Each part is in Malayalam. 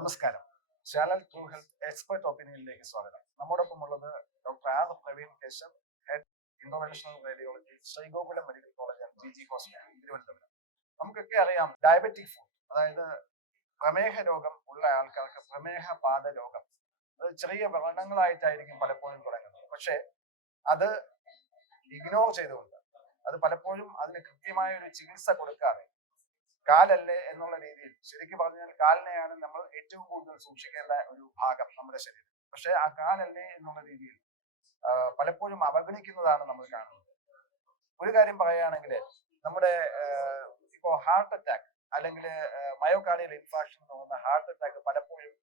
നമസ്കാരം. ചാനൽ ട്രൂ ഹെൽത്ത് എക്സ്പെർട്ട് ഒപ്പീനിയനിലേക്ക് സ്വാഗതം. നമ്മോടൊപ്പം ഉള്ളത് doctor R Praveen Keshav head international radiology Sreegokulam medical college and G G hospital Thiruvananthapuram. നമുക്കൊക്കെ അറിയാം ഡയബറ്റിക് ഫുഡ് അതായത് പ്രമേഹ രോഗം ഉള്ള ആൾക്കാർക്ക് പ്രമേഹ പാത രോഗം. അത് ചെറിയ വ്രണങ്ങളായിട്ടായിരിക്കും പലപ്പോഴും തുടങ്ങുന്നത്. പക്ഷേ അത് ഇഗ്നോർ ചെയ്തുകൊണ്ട് അത് പലപ്പോഴും അതിന് കൃത്യമായ ഒരു ചികിത്സ കൊടുക്കാതെ കാലല്ലേ എന്നുള്ള രീതിയിൽ. ശരിക്കും പറഞ്ഞാൽ കാലിനെയാണ് നമ്മൾ ഏറ്റവും കൂടുതൽ സൂക്ഷിക്കേണ്ട ഒരു ഭാഗം നമ്മുടെ ശരീരം. പക്ഷെ ആ കാലല്ലേ എന്നുള്ള രീതിയിൽ പലപ്പോഴും അവഗണിക്കുന്നതാണ് നമ്മൾ കാണുന്നത്. ഒരു കാര്യം പറയുകയാണെങ്കിൽ നമ്മുടെ ഇപ്പോ ഹാർട്ട് അറ്റാക്ക് അല്ലെങ്കിൽ മയോകാർഡിയൽ ഇൻഫ്രാക്ഷൻ എന്ന് പറയുന്ന ഹാർട്ട് അറ്റാക്ക് പലപ്പോഴും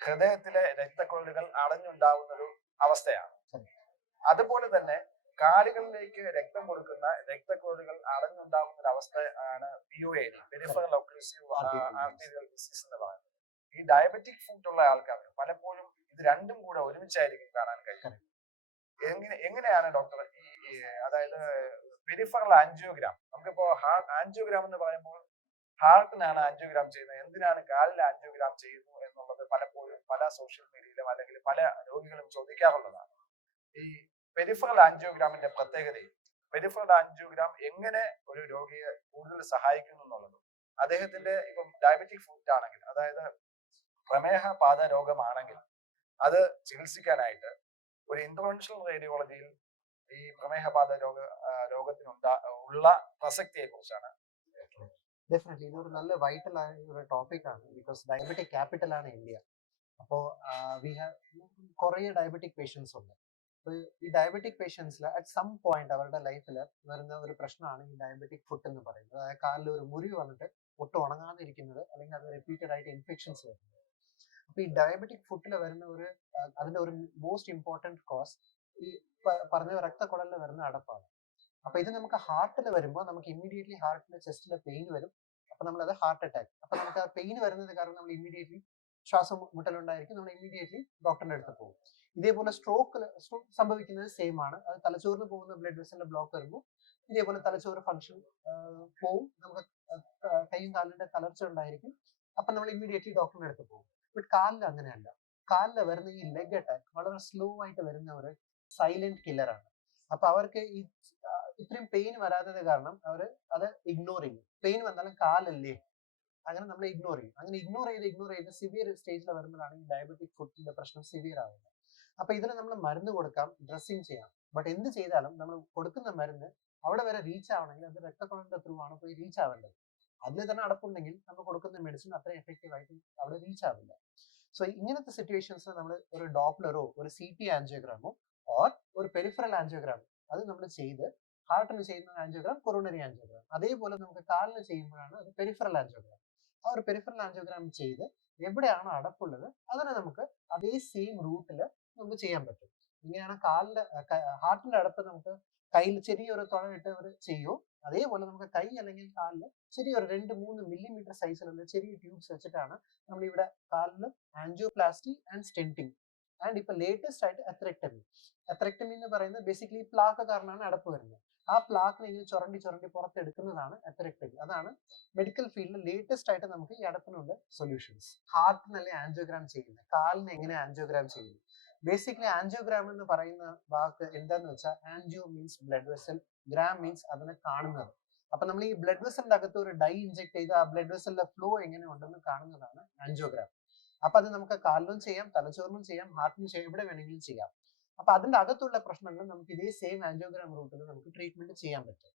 ഹൃദയത്തിലെ രക്തക്കുഴലുകൾ അടഞ്ഞുണ്ടാവുന്ന ഒരു അവസ്ഥയാണ്. അതുപോലെ തന്നെ കാലുകളിലേക്ക് രക്തം കൊടുക്കുന്ന രക്തക്കൊഴലുകൾ അടഞ്ഞുണ്ടാകുന്ന ഒരു അവസ്ഥ ആണ് P O A peripheral occlusive arterial disease എന്ന് പറയുന്നത്. ഈ ഡയബറ്റിക് ഫുഡ് ഉള്ള ആൾക്കാർക്ക് പലപ്പോഴും ഇത് രണ്ടും കൂടെ ഒരുമിച്ചായിരിക്കും കാണാൻ കഴിയുന്നത്. എങ്ങനെ എങ്ങനെയാണ് ഡോക്ടർ ഈ ഈ അതായത് പെരിഫറൽ ആൻജിയോഗ്രാം നമുക്കിപ്പോ ഹാർട്ട് ആൻജിയോഗ്രാം എന്ന് പറയുമ്പോൾ ഹാർട്ടിനാണ് ആൻജിയോഗ്രാം ചെയ്യുന്നത്. എന്തിനാണ് കാലിൽ ആൻജിയോഗ്രാം ചെയ്യുന്നു എന്നുള്ളത് പലപ്പോഴും പല സോഷ്യൽ മീഡിയയിലും അല്ലെങ്കിൽ പല രോഗികളും ചോദിക്കാറുള്ളതാണ്. ഈ പെരിഫറൽ ആൻജിയോഗ്രാമിന്റെ പ്രത്യേകതയും പെരിഫറൽ ആൻജിയോഗ്രാം എങ്ങനെ ഒരു രോഗിയെ കൂടുതൽ സഹായിക്കുന്നു എന്നുള്ളതും. അദ്ദേഹത്തിന്റെ ഇപ്പം ഡയബറ്റിക് ഫുഡ് ആണെങ്കിൽ അതായത് പ്രമേഹ പാത രോഗമാണെങ്കിൽ അത് ചികിത്സിക്കാനായിട്ട് ഒരു ഇന്റർവെൻഷണൽ റേഡിയോളജിയിൽ ഈ പ്രമേഹപാത രോഗ രോഗത്തിനുണ്ടാ ഉള്ള പ്രസക്തിയെ കുറിച്ചാണ് ഡെഫിനറ്റ്ലി ഇതൊരു നല്ല വൈറ്റൽ ആയ ഒരു ടോപ്പിക്കാണ് ബിക്കോസ് ഡയബറ്റിക് ക്യാപിറ്റൽ ആണ് ഇന്ത്യ. അപ്പോൾ വി ഹാവ് കുറേ ഡയബറ്റിക് പേഷ്യൻസ് ഉണ്ട്. അപ്പോൾ ഈ ഡയബറ്റിക് പേഷ്യൻസിൽ അറ്റ് സം പോയിന്റ് അവരുടെ ലൈഫിൽ വരുന്ന ഒരു പ്രശ്നമാണ് ഈ ഡയബറ്റിക് ഫുഡ് എന്ന് പറയുന്നത്. അതായത് കാലിൽ ഒരു മുറിവ് വന്നിട്ട് ഒട്ടും ഉണങ്ങാതിരിക്കുന്നത് അല്ലെങ്കിൽ അത് റിപ്പീറ്റഡ് ആയിട്ട് ഇൻഫെക്ഷൻസ് വരുന്നത്. അപ്പൊ ഈ ഡയബറ്റിക് ഫുഡിൽ വരുന്ന ഒരു അതിന്റെ ഒരു മോസ്റ്റ് ഇമ്പോർട്ടന്റ് കോസ് ഈ പറഞ്ഞ രക്തക്കുഴലിൽ വരുന്ന അടപ്പാണ്. അപ്പൊ ഇത് നമുക്ക് ഹാർട്ടിൽ വരുമ്പോൾ നമുക്ക് ഇമ്മീഡിയറ്റ്ലി ഹാർട്ടിലെ ചെസ്റ്റിലെ പെയിൻ വരും. അപ്പൊ നമ്മൾ അത് ഹാർട്ട് അറ്റാക്ക് അപ്പൊ നമുക്ക് ആ പെയിൻ വരുന്നത് കാരണം നമ്മൾ ഇമ്മീഡിയറ്റ്ലി ശ്വാസം മുട്ടലുണ്ടായിരിക്കും. നമ്മൾ ഇമ്മീഡിയറ്റ്ലി ഡോക്ടറിന്റെ അടുത്ത് പോകും. ഇതേപോലെ സ്ട്രോക്ക് സംഭവിക്കുന്നത് സെയിം ആണ്. അത് തലച്ചോറിന് പോകുന്ന ബ്ലഡ് വെസലിന്റെ ബ്ലോക്ക് വരുമ്പോൾ ഇതേപോലെ തലച്ചോറ് ഫംഗ്ഷൻ പോവും. നമുക്ക് കൈയും കാലിന്റെ തളർച്ച ഉണ്ടായിരിക്കും. അപ്പൊ നമ്മൾ ഇമ്മീഡിയറ്റ്ലി ഡോക്ടറിന്റെ അടുത്ത് പോകും. ബട്ട് കാലിൽ അങ്ങനെയല്ല. കാലിൽ വരുന്ന ഈ ലെഗ് അറ്റാക്ക് വളരെ സ്ലോ ആയിട്ട് വരുന്ന ഒരു സൈലന്റ് കില്ലറാണ് അപ്പൊ അവർക്ക് ഈ ഇത്രയും പെയിൻ വരാത്തത് കാരണം അവർ അത് ഇഗ്നോർ ചെയ്യും. പെയിൻ വന്നാലും കാലല്ലേ? അങ്ങനെ നമ്മൾ ഇഗ്നോർ ചെയ്യും. അങ്ങനെ ഇഗ്നോർ ചെയ്ത് ഇഗ്നോർ ചെയ്ത് സിവിയർ സ്റ്റേജിൽ വരുമ്പോഴാണ് ഈ ഡയബറ്റിക് ഫുഡിന്റെ പ്രശ്നം സിവിയർ ആവുന്നത്. അപ്പൊ ഇതിന് നമ്മൾ മരുന്ന് കൊടുക്കാം ഡ്രസ്സിങ് ചെയ്യാം. ബട്ട് എന്ത് ചെയ്താലും നമ്മൾ കൊടുക്കുന്ന മരുന്ന് അവിടെ വരെ റീച്ച് ആവണമെങ്കിൽ അത് രക്തക്കുഴലിന്റെ ത്രൂ ആണ് പോയി റീച്ച് ആവേണ്ടത്. അതിൽ തന്നെ അടപ്പുണ്ടെങ്കിൽ നമ്മൾ കൊടുക്കുന്ന മെഡിസിൻ അത്ര എഫക്റ്റീവ് ആയിട്ട് അവിടെ റീച്ച് ആവില്ല. സോ ഇങ്ങനത്തെ സിറ്റുവേഷൻസ് നമ്മൾ ഒരു ഡോപ്ലറോ ഒരു സി ടി ആൻജിയോഗ്രാമോ ഓർ ഒരു പെരിഫറൽ ആൻജിയോഗ്രാമോ അത് നമ്മൾ ചെയ്ത് ഹാർട്ടിന് ചെയ്യുന്ന ആൻജിയോഗ്രാം കൊറോണറി ആൻജിയോഗ്രാം അതേപോലെ നമുക്ക് കാലിന് ചെയ്യുമ്പോഴാണ് അത് പെരിഫറൽ ആൻജിയോഗ്രാം ആ ഒരു പെരിഫറൽ ആൻജിയോഗ്രാം ചെയ്ത് എവിടെയാണോ അടപ്പുള്ളത് അതിനെ നമുക്ക് അതേ സെയിം റൂട്ടിൽ നമുക്ക് ചെയ്യാൻ പറ്റും. ഇങ്ങനെയാണ് കാലിന്റെ ഹാർട്ടിന്റെ അടുത്ത് നമുക്ക് കയ്യിൽ ചെറിയൊരു തുഴയിട്ട് അവർ ചെയ്യും. അതേപോലെ നമുക്ക് കൈ അല്ലെങ്കിൽ കാലിൽ ചെറിയൊരു രണ്ട് മൂന്ന് മില്ലിമീറ്റർ സൈസിലുള്ള ചെറിയ ട്യൂബ്സ് വെച്ചിട്ടാണ് നമ്മൾ ഇവിടെ കാലിൽ ആൻജിയോപ്ലാസ്റ്റി ആൻഡ് സ്റ്റെന്റിങ് ആൻഡ് ഇപ്പൊ ലേറ്റസ്റ്റ് ആയിട്ട് എത്രക്ടമി എത്രക്ടമി എന്ന് പറയുന്നത് ബേസിക്കലി പ്ലാക്ക് കാരണമാണ് അടപ്പ് വരുന്നത്. ആ പ്ലാക്കിനെ ഇങ്ങനെ ചുരണ്ടി ചുരണ്ടി പുറത്തെടുക്കുന്നതാണ് എത്രക്ടമി അതാണ് മെഡിക്കൽ ഫീൽഡിൽ ലേറ്റസ്റ്റ് ആയിട്ട് നമുക്ക് ഈ അടപ്പിനുള്ള സൊല്യൂഷൻസ് ഹാർട്ടിനല്ലേ ആൻജിയോഗ്രാം ചെയ്യുന്നത്? കാലിന് എങ്ങനെ ആൻജിയോഗ്രാം ചെയ്യുന്നത് ബേസിക്കലി ആൻജിയോഗ്രാം എന്ന് പറയുന്ന വാക്ക് എന്താന്ന് വെച്ചാൽ angio means blood vessel gram means അതിനെ കാണുന്നത്. അപ്പൊ നമ്മൾ ഈ ബ്ലഡ് വെസലിന്റെ അകത്ത് ഒരു ഡൈ ഇഞ്ചെക്ട് ചെയ്ത് ആ ബ്ലഡ് വെസലിന്റെ ഫ്ലോ എങ്ങനെ ഉണ്ടെന്ന് കാണുന്നതാണ് ആൻജിയോഗ്രാം അപ്പൊ അത് നമുക്ക് കാലിലും ചെയ്യാം തലച്ചോറിലും ചെയ്യാം ഹാർട്ടിനും ചെയ്യാം എവിടെ വേണമെങ്കിലും ചെയ്യാം. അപ്പൊ അതിന്റെ അകത്തുള്ള പ്രശ്നങ്ങൾ നമുക്ക് ഇതേ സെയിം ആൻജിയോഗ്രാം റൂട്ടിൽ നമുക്ക് ട്രീറ്റ്മെന്റ് ചെയ്യാൻ പറ്റും.